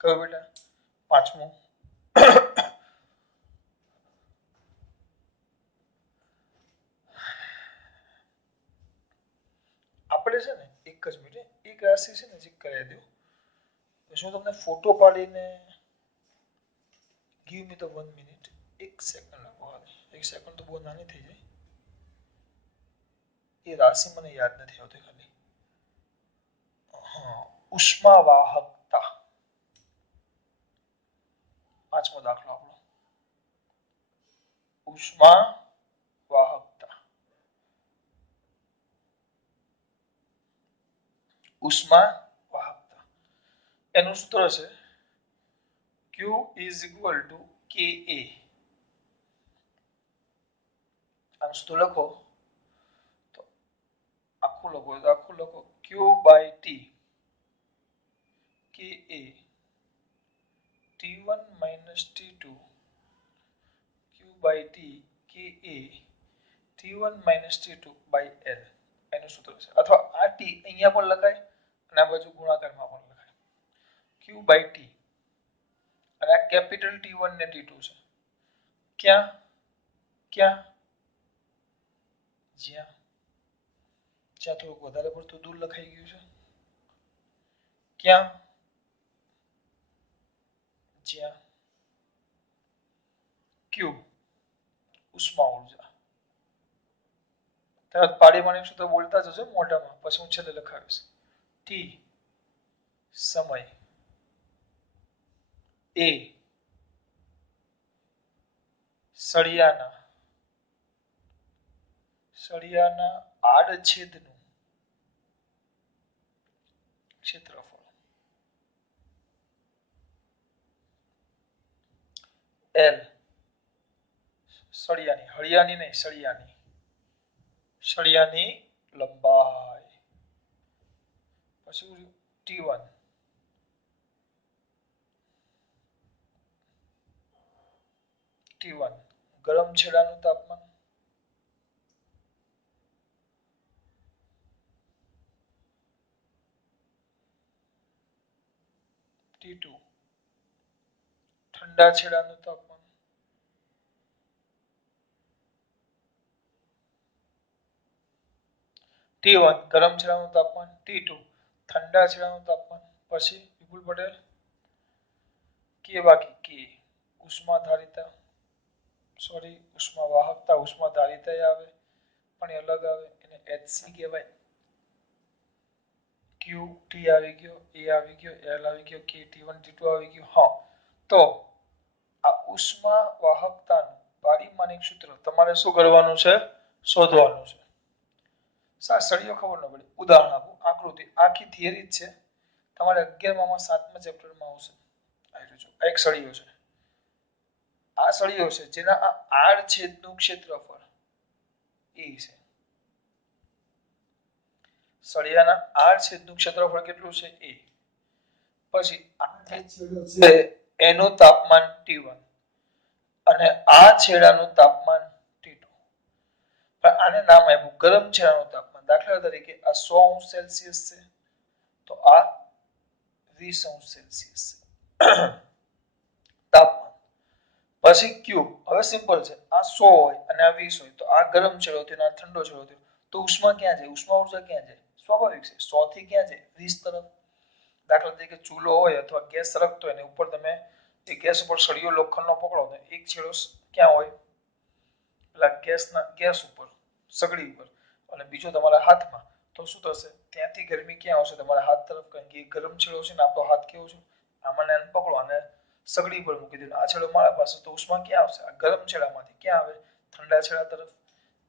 કયો બેટા? પાંચમું. આપણે છે ને એક જ મિનિટ એક રાશિ છે ને ચેક કરાવી દઉં. પછી હું તમને ફોટો પાડીને ગીવ મી ધ 1 મિનિટ. એક સેકન્ડ આપો. એક સેકન્ડ તો બહુ નાની થઈ જાય. એ રાશિ મને યાદ નથી આવતી ખાલી. હા, ઉષ્મા વાહકતા. પાંચમો દાખલો આપણો. ઉષ્મા વાહકતા. ઉષ્મા વાહકતા એનું સૂત્ર છે Q is equal to Ka. આનું સૂત્ર લખો તો આખું લખો Q by T. Ka T1 minus T2 Q by T Ka T1 minus T2 by L. એનું સૂત્ર છે. અથવા આ T અહીંયા પણ લખાય અને આ બાજુ ગુણાકારમાં પણ લખાય. Q by T અને આ કેપિટલ T1 ને T2 છે. ક્યાં ક્યાં જ્યાં જ્યાં થોડુંક વધારે પડતું દૂર લખાઈ ગયું છે. ક્યાં જ્યાં Q ઉષ્મા ઊર્જા. તરત પારિમાણિક સૂત્ર બોલતા જજો મોઢામાં, પછી હું છેલ્લે લખાવીશ. T સમય. A સળિયાના આડછેદનું ક્ષેત્રફળ. L સળિયાની, હળિયાની નહીં, સળિયાની લંબાઈ. પછી T1 ગરમ છેડાનું તાપમાન. T2 ઠંડા છેડાનું તાપમાન. T1 ગરમ છેડાનું તાપમાન, T2 ઠંડા છેડાનું તાપમાન. પછી વિપુલ પટેલ કે બાકી કે ઉષ્માધારિતા, સોરી ઉષ્મા વાહકતા, ઉષ્માધારિતા આવે પણ એ અલગ આવે, એને HC કહેવાય. Q T આવી ગયો, A આવી ગયો, L આવી ગયો, K T1 T2 આવી ગયો. હા, તો આ ઉષ્મા વાહકતાનું પારિમાણિક સૂત્ર તમારે શું કરવાનું છે? શોધવાનું છે. સળિયો ખબર ન પડે, ઉદાહરણ આપું, આકૃતિ, આખી થિયરી જ છે. તમારે 11માં 7મા ચેપ્ટરમાં આવશે. એક સળિયો છે. આ સળિયો છે જેના આ આડછેદનું ક્ષેત્રફળ એ છે. સળિયાના આડછેદનું ક્ષેત્રફળ કેટલું છે? એ. પછી આ છેડો છે એનું તાપમાન T1 અને આ છેડાનું તાપમાન T2. પણ આને નામ આપ્યું ગરમ છેડાનું તાપમાન. દાખલા તરીકે આ 100°C છે તો આ 20°C તાપમાન. પછી Q, હવે સિમ્પલ છે, આ 100 હોય અને આ 20 હોય તો આ ગરમ છેડો થયો અને આ ઠંડો છેડો થયો તો ઉષ્મા ક્યાં જાય? ઉષ્મા ઊર્જા ક્યાં જાય? સ્વાભાવિક છે 100 થી ક્યાં જાય? 20 તરફ. દાખલા તરીકે ચૂલો હોય અથવા ગેસ સળગતો હોય ને ઉપર તમે એ ગેસ ઉપર સળિયો લોખંડનો પકડો તો એક છેડો ક્યાં હોય? પેલા ગેસ ઉપર, સગડી ઉપર, અને બીજો તમારા હાથમાં. તો શું થશે? ત્યાંથી ગરમી ક્યાં આવશે? તમારા હાથ તરફ, કારણ કે ગરમ છેડો છે ને આપણો હાથ કેવો છે? આમાં આને પકડો અને સગડી પર મૂકી દો. આ છેડો મારા પાસે, તો ઉષ્મા ક્યાં આવશે? આ ગરમ છેડામાંથી ક્યાં આવે? ઠંડા છેડા તરફ.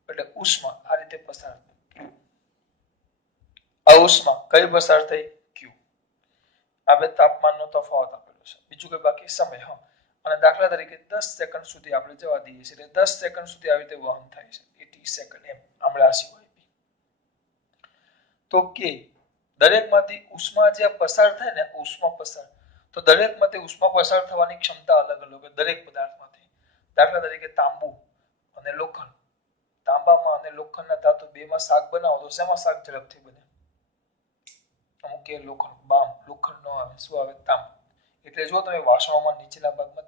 એટલે ઉષ્મા આ રીતે પસાર થાય. આ ઉષ્મા કઈ પસાર થઈ? Q. આ બે તાપમાનનો તફાવત આપેલો છે, બીજું કે બાકી સમય. હા, અને દાખલા તરીકે 10 સેકન્ડ સુધી આપણે જવા દઈએ છીએ એટલે 10 સેકન્ડ સુધી આવી રીતે વહન થાય છે 80 સેકન્ડ એમ આપણે રાશિ હોય. તો કે દરેકમાંથી ઉષ્મા જે પસાર થાય ને ઉષ્મા પસાર, તો દરેકમાંથી ઉષ્મા પસાર થવાની ક્ષમતા અલગ અલગ હોય દરેક પદાર્થમાંથી. દાખલા તરીકે તાંબુ અને લોખંડ, તાંબામાં અને લોખંડના ધાતુ બેમાં શાક બનાવો તો શેમાં શાક ઝડપથી બને? અમુક કે લોખંડ નો આવે, શું આવે? તાંબુ. એટલે જો તમે વાસણોમાં નીચેના ભાગમાં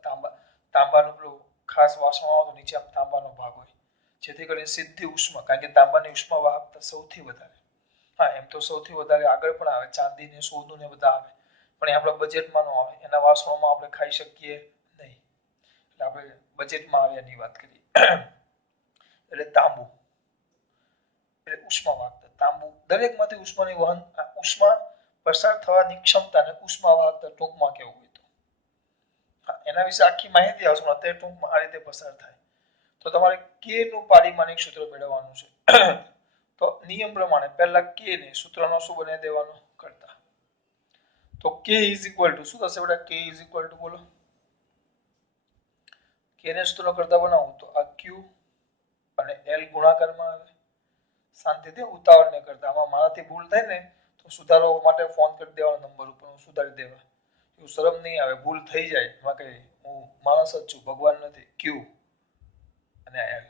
તાંબાનું પેલું ખાસ વાસણો આવે તો નીચે આમ તાંબાનો ભાગ હોય, જેથી કરીને સીધી ઉષ્મા, કારણ કે તાંબાની ઉષ્મા વાહકતા સૌથી વધારે. હા, એમ તો સૌથી વધારે આગળ પણ આવે, ચાંદી ને સોનું ને બધા આવે, પણ એ આપણા બજેટમાં ન આવે, એના વાસણોમાં આપણે ખાઈ શકીએ નહીં, એટલે આપણે બજેટમાં આવે એની વાત કરીએ. એટલે તાંબુ એટલે ઉષ્મા વાહકતા, તાંબુ દરેકમાંથી ઉષ્માની વહન, ઉષ્મા પસાર થવાની ક્ષમતા અને ઉષ્મા વાહકતા ટૂંકમાં કેવું હોય તો એના વિશે આખી માહિતી આવશે, અત્યારે ટૂંકમાં આ રીતે પસાર થાય. તો તમારે કે નું પારિમાણિક સૂત્ર મેળવવાનું છે. તો નિયમ પ્રમાણે પહેલા કે ને સૂત્રનો શું બનાવી દેવાનો? કરતા. તો k શું થશે બેટા? k બોલો, k ને સૂત્ર કરતા બનાવું તો આ q અને l ગુણાકારમાં આવે. શાંતિથી ઉતાવળ ન કરતા, આમાં મારાથી ભૂલ થાય ને તો સુધારો માટે ફોન કરી દેવાનો નંબર ઉપર, હું સુધારી દેવા. એવું શરમ નહીં આવે, ભૂલ થઈ જાય એમાં કઈ, હું માણસ જ છું, ભગવાન નથી. q અને l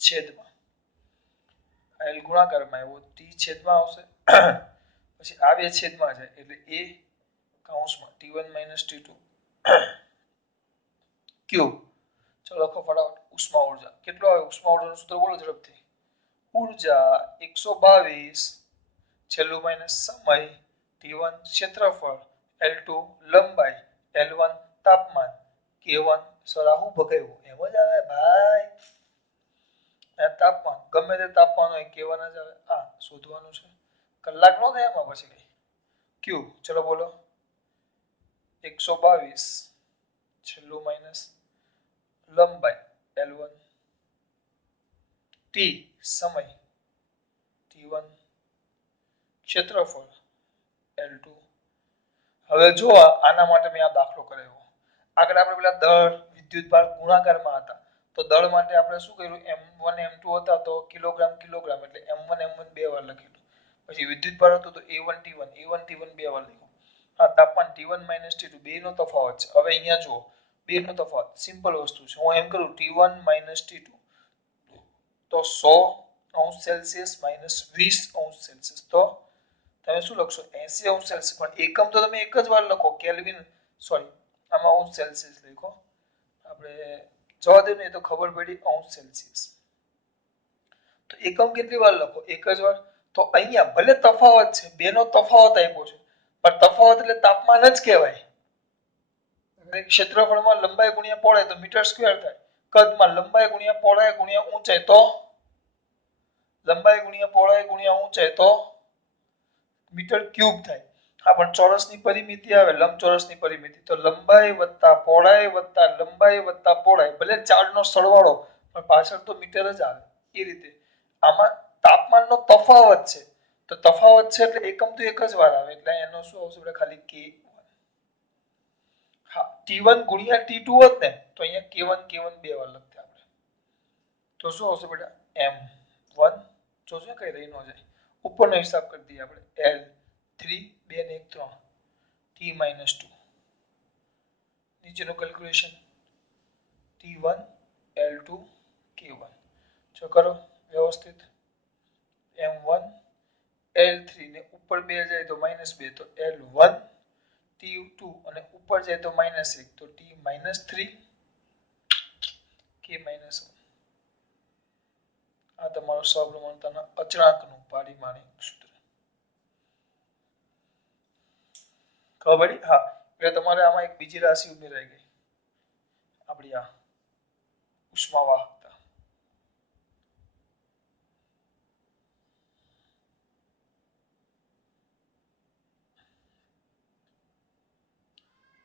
છેદમાં, l ગુણાકારમાં આવ્યો, t છેદમાં આવશે, પછી આ બે છેદમાં જાય એટલે a કૌંસમાં t1 - t2 q. ચલો લખો ફટાફટ. ઉષ્મા ઊર્જા કેટલો આવે? ઉષ્મા ઊર્જાનું સૂત્ર બોલો ઝડપથી. ઊર્જા 122 છેલ્લું માઈનસ સમય, t1 ક્ષેત્રફળ, l2 લંબાઈ, l1 તાપમાન, k1 સરાહુ ભગાવ્યું એમ જ આવે ભાઈ. તાપમાન ગમે તે તાપમાન હોય k1 જ આવે. આ શોધવાનું છે, કલાક નો થાય એમાં પછી કઈ. q ચલો બોલો 122 છેલ્લું માઈનસ લંબાઈ l1, t સમય t1 ક્ષેત્રફળ l2. હવે જો આના માટે મેં આ દાખલો કરાવ્યો. આગળ આપણે પેલા દળ વિદ્યુતભાર ગુણાકારમાં હતા, તો દળ માટે આપણે શું કર્યું? m1 m2 હતા તો કિલોગ્રામ કિલોગ્રામ એટલે m1 m1 બે વાર લખેલું. પછી વિદ્યુતભાર હતો તો a1 t1 a1 t1 બે વાર લખ્યું. હા, તાપમાન t1 - t2 બે નો તફાવત છે. હવે અહીંયા જુઓ બે નો તફાવત સિમ્પલ વસ્તુ છે. હું એમ કરું t1 - t2 તો 100 સેલ્સિયસ - 20 સેલ્સિયસ, તો તમે શું લખશો? 80 સેલ્સિયસ. પણ એકમ તો તમે એક જ વાર લખો, કેલ્વિન સોરી આમાં અંશ સેલ્સિયસ લખો, આપણે જવા દે ને તો ખબર પડી અંશ સેલ્સિયસ. તો એકમ કેટલી વાર લખો? એક જ વાર. તો અહીંયા ભલે તફાવત છે, બે નો તફાવત આપ્યો છે, પણ તફાવત એટલે તાપમાન જ કહેવાય. ક્ષેત્રફળમાં લંબાઈ ગુણ્યા પહોળાઈ તો મીટર સ્ક્વેર થાય. કદમાં લંબાઈ ગુણ્યા પહોળાઈ ગુણ્યા ઊંચાઈ તો લંબાઈ ગુણ્યા પહોળાઈ ગુણ્યા ઊંચાઈ તો મીટર ક્યુબ થાય. હા, પણ ચોરસની પરિમિતિ આવે, લંબચોરસની પરિમિતિ, તો લંબાઈ વત્તા પહોળાઈ વત્તા લંબાઈ વત્તા પહોળાઈ, ભલે 4 નો સરવાળો પણ પાછળ તો મીટર જ આવે. એ રીતે આમાં તાપમાનનો તફાવત છે, તો તફાવત છે એટલે એકમ તો એક જ વાર આવે, એટલે એનો શું આવશે? ખાલી k. હા, t1 ગુણ્યા t2 હોત ને તો અહીંયા k1 બે વાર લખતા આપણે, તો શું આવશે બેટા? m1 જોજો કઈ રહી ન જાય, ઉપરનો હિસાબ કરી દઈએ આપણે. l3 2 ને 1 3 t - 2, નીચેનું કેલ્ક્યુલેશન t1 l2 k1. જો કરો વ્યવસ્થિત, m1 l3 ને ઉપર 2 જાય તો -2 તો l1 t2 અને ઉપર જાય તો -1 તો t - 3 k - 1. આ તમારો સપ્રમાણતાના અચળાંકનું પારિમાણિક સૂત્ર. ખબર પડી? હા, એટલે તમારે આમાં એક બીજી રાશિ ઉમેરાઈ ગઈ, આપણી આ ઉષ્મા વાહકતા.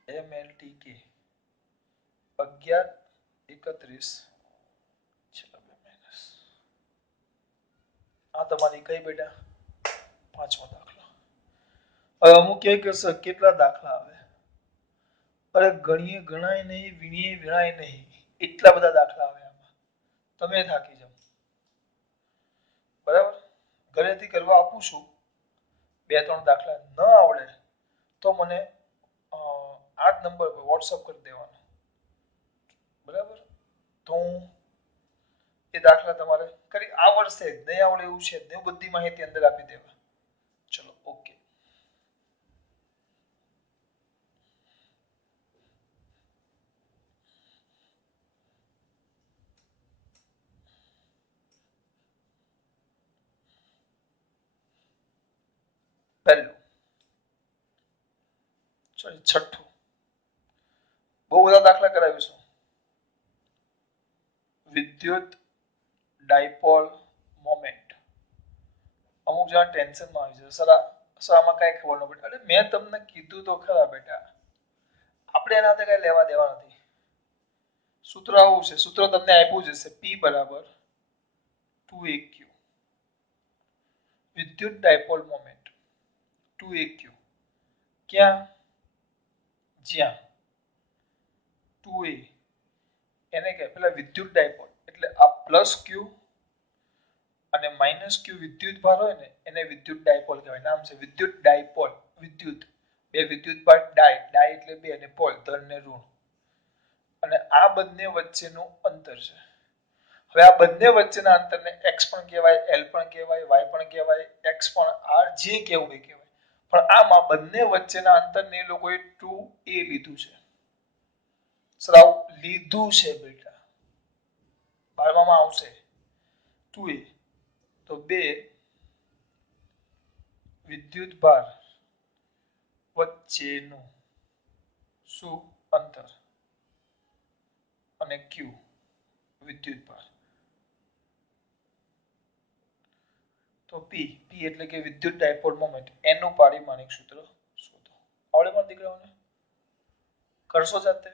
mLTK 11 31 -. આ તમારી કઈ બેટા? પાંચમો દાખલો. હવે અમુક ક્યાંય કહેશે કેટલા દાખલા આવે? અરે ગણીએ ગણાય નહીં, વીણીએ વીણાય નહીં, એટલા બધા દાખલા આવે આમાં. તમે થાકી જાઓ. બરાબર, ઘરેથી કરવા આપું છું, 2-3 દાખલા ન આવડે તો મને આ જ નંબર પર વોટ્સઅપ કરી દેવાનો. બરાબર, તો હું એ દાખલા તમારે કરી આવડશે જ નહીં આવડે એવું છે જ, બધી માહિતી અંદર આપી દેવા. ચલો, ઓકે. પહેલું, સોરી, છઠ્ઠું. બહુ બધા દાખલા કરાવીશું. વિદ્યુત ડાયપોલ મોમેન્ટ. અમુક જણા ટેન્શનમાં આવી છે, સર આમાં કઈ ખબર ન પડે. અરે મેં તમને કીધું તો ખરા બેટા, આપણે એના કઈ લેવા દેવા નથી. સૂત્ર આવું છે, સૂત્ર તમને આપ્યું જ હશે, P બરાબર 2aq. વિદ્યુત ડાયપોલ મોમેન્ટ 2aq. ક્યાં? જ્યાં 2a એને કહે પેલા વિદ્યુત ડાયપોલ, એટલે આ પ્લસ q અને માઇનસ q વિદ્યુત ભાર હોય ને એને વિદ્યુત ડાયપોલ કહેવાય. નામ છે વિદ્યુત ડાયપોલ. વિદ્યુત, બે વિદ્યુત ભાર, ડાય એટલે બે અને પોલ ધન ને ઋણ. અને આ બંને વચ્ચેનું અંતર છે. હવે આ બંને વચ્ચેના અંતરને x પણ કહેવાય, l પણ કહેવાય, y પણ કહેવાય, x પણ, r જે કહેવું એ કહેવાય. પણ આમાં બંને વચ્ચેના અંતરને એ લોકોએ 2a લીધું છે. સરાવ લીધું છે બેટા, 12માં આવશે 2a. તો બે વિદ્યુત ભાર વચ્ચેનું શું અંતર, અને q વિદ્યુત ભાર. તો p એટલે કે વિદ્યુત ડાયપોલ મોમેન્ટ, એનું પારિમાણિક સૂત્ર શોધો. આવડે પણ દીકરાઓને? કરશો જાતે?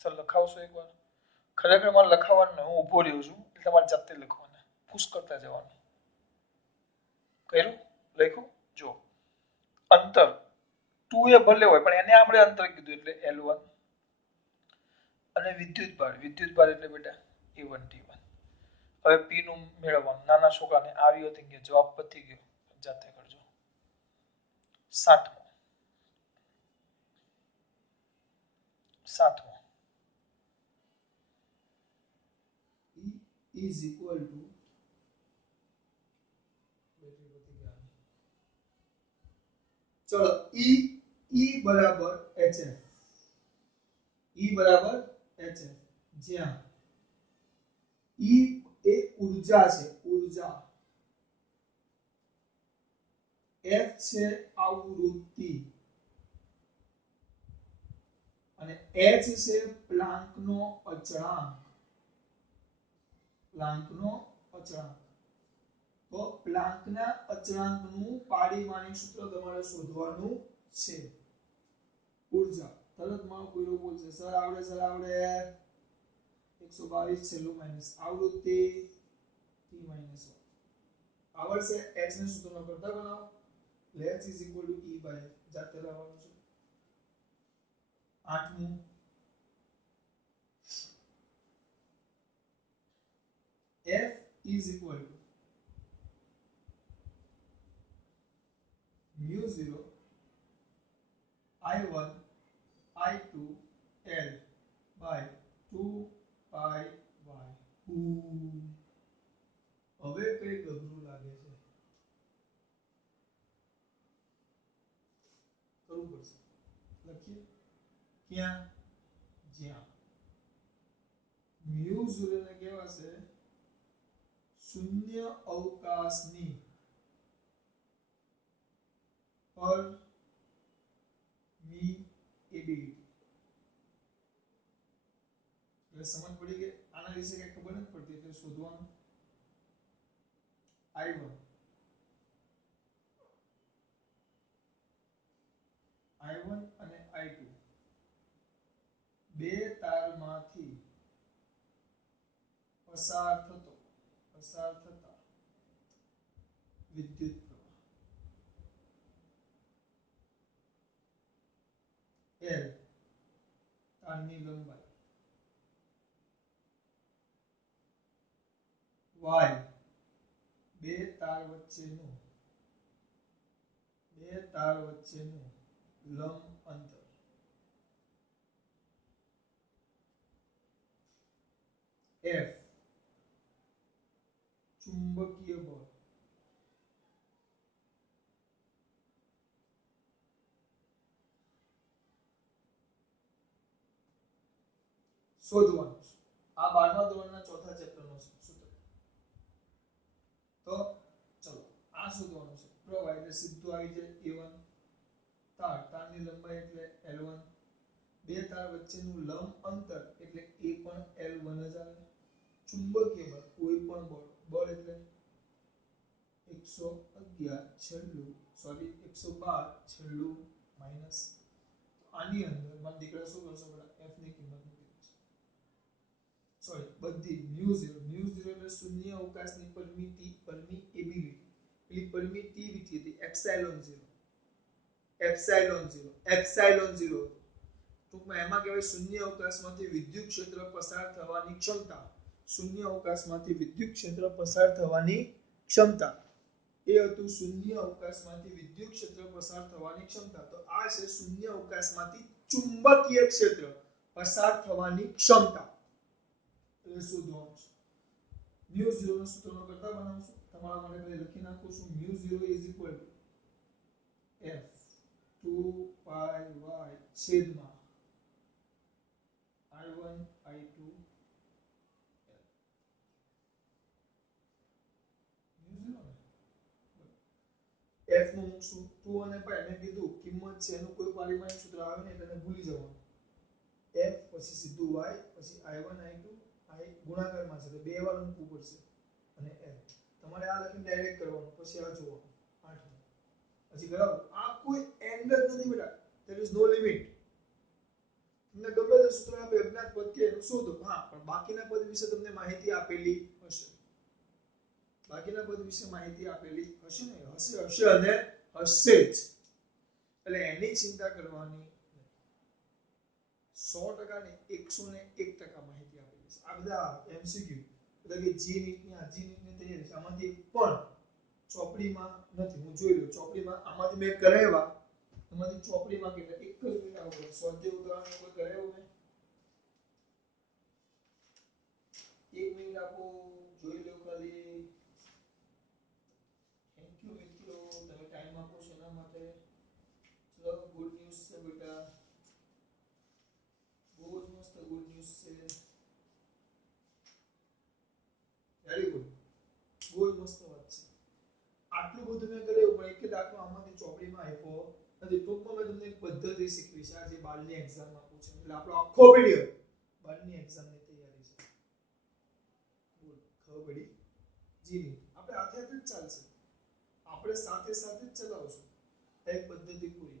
સર લખાવશો એકવાર? ખરેખર મારે લખાવાનું હું ઊભો રહ્યો છું એટલે તમારે જાતે લખવાના, પુશ કરતા જવાનું. કર્યું? લખ્યું? જો અંતર 2a ભલે હોય પણ એને આપણે અંતર કીધું એટલે L1. અને વિદ્યુત ભાર એટલે બેટા A1 T1. હવે P નું મેળવવાનું. નાના છોકરાને આવ્યો થઈ ગયો, જવાબ પતી ગયો, જાતે કરજો. સાતમો E is equal to ચલો E બરાબર HF. E બરાબર HF, જ્યાં E એ ઉર્જા છે, ઉર્જા. F છે આવૃત્તિ અને H છે પ્લાન્કનો અચળાંક. પ્લાન્કનો અચળાંક. તો પ્લાન્કના અચળાંકનું પારિમાણિક સૂત્ર તમારે શોધવાનું છે. ઉર્જા તરત માં કોઈ બોલશે સર આવડે, સર આવડે. 122 છેલ્લું માઈનસ આવૃત્તિ t માઈનસ 1 આવડશે. h ને સૂત્રનો કરતા બનાવો. h is equal to e by જાતે લાવવાનું છે. આઠમું f is equal to mu 0 I1 I2 L by 2 pi y. હવે કઈ ગભરું લાગે છે? કરવું પડશે. લખીએ ક્યાં? જ્યાં mu 0 ને કહેવાશે શૂન્ય અવકાશની permeability. એટલે સમજ પડી કે આના વિશે કઈ ખબર નથી પડતી એટલે શોધવાનું. I1 અને I2 બે તારમાંથી પસાર થતા વિદ્યુત પ્રવાહ L તારની લંબાઈ y બે તાર વચ્ચેનું લંબ અંતર f ચુંબકીય બળ શોધવાનું છે. આ 12મા ધોરણના ચોથા ચેપ્ટરનો છે સૂત્ર. તો ચલો આ શોધવાનું છે. પ્રવાહ એટલે સીધું આવી જાય a1 તારની લંબાઈ એટલે l1 બે તાર વચ્ચેનું લંબ અંતર એટલે એ પણ l1 જ આવે. ચુંબકીય બળ કોઈ પણ બળ એટલે 111 છેલ્લું સોરી 112 છેલ્લું માઈનસ આની અંદર મારા દીકરા શું કરશો બેટા f ની કિંમત મૂકી દેશે. સોરી બધી μ0 એટલે શૂન્ય અવકાશની પરમિએબિલિટી પેલી પરમિટિવિટી હતી એપ્સિલોન 0 ટૂંકમાં એમાં કહેવાય શૂન્ય અવકાશમાંથી વિદ્યુત ક્ષેત્ર પસાર થવાની ક્ષમતા. શૂન્ય અવકાશમાંથી વિદ્યુત ક્ષેત્ર પસાર થવાની ક્ષમતા એ હતું શૂન્ય અવકાશમાંથી વિદ્યુત ક્ષેત્ર પસાર થવાની ક્ષમતા. તો આ છે શૂન્ય અવકાશમાંથી ચુંબકીય ક્ષેત્ર પસાર થવાની ક્ષમતા. એટલે શોધવાનું છે. μ0 નો સૂત્રનો કરતા બનાવશું. તમારા માટે પહેલા લખી નાખું છું. μ0 f 2πy છેદમાં i1 i2 f નું મૂકશું 2 અને π મેં કીધું કિંમત છે એનું કોઈ પારિમાણિક સૂત્ર આવે ને એટલે ભૂલી જવાનું. f પછી સીધું y પછી i1 i2 i ગુણાકારમાં છે તો બે વાર મૂકવું પડશે અને l તમારે આ લખીને ડાયરેક્ટ કરવાનું પછી આ જોવાનું 8 પછી બરાબર. આ કોઈ એન્ડ જ નથી બેટા. There is no limit. તમને ગમે તે સૂત્ર આપે અજ્ઞાત પદ કે એનું શોધો. હા પણ બાકીના પદ વિશે તમને માહિતી આપેલી હશે. બાકીના પદ વિશે માહિતી આપેલી હશે ને હશે અને હશે જ. એટલે એની ચિંતા કરવાની 100% ને 101% માહિતી આપેલી છે. આ બધા એમસીક્યુ એટલે કે જી નીટની તૈયારી છે. આમાંથી પણ ચોપડીમાં નથી. હું જોઈ લઉં ચોપડીમાં આમાંથી મેં કરાવ્યા એમાંથી ચોપડીમાં કેટલા એક જ મિનિટ આવો સ્વાધ્યાય ઉદાહરણ કોઈ કરાવ્યું મેં એક મિનિટ આપો જોઈ લો ખાલી. થેન્ક યુ મિત્રો તમે ટાઈમ આપો છો એના માટે. ચલો ગુડ ન્યૂઝ છે બેટા. બહુ જ મસ્ત ગુડ ન્યૂઝ છે. Very good. બહુ જ મસ્ત વાત છે. આટલું બધું મેં કર્યું પણ એક દાખલો આમાંથી ચોપડીમાં આપ્યો નથી. ટૂંકમાં મેં તમને એક પદ્ધતિ શીખવી છે આજે 12ની એક્ઝામમાં પૂછે એટલે આપણો આખો વિડિયો 12ની એક્ઝામની તૈયારી છે. બોલ ખબર પડી? જી આપણે હાથે હાથે જ ચાલશે. આપણે સાથે સાથે જ ચલાવશું. એક પદ્ધતિ પૂરી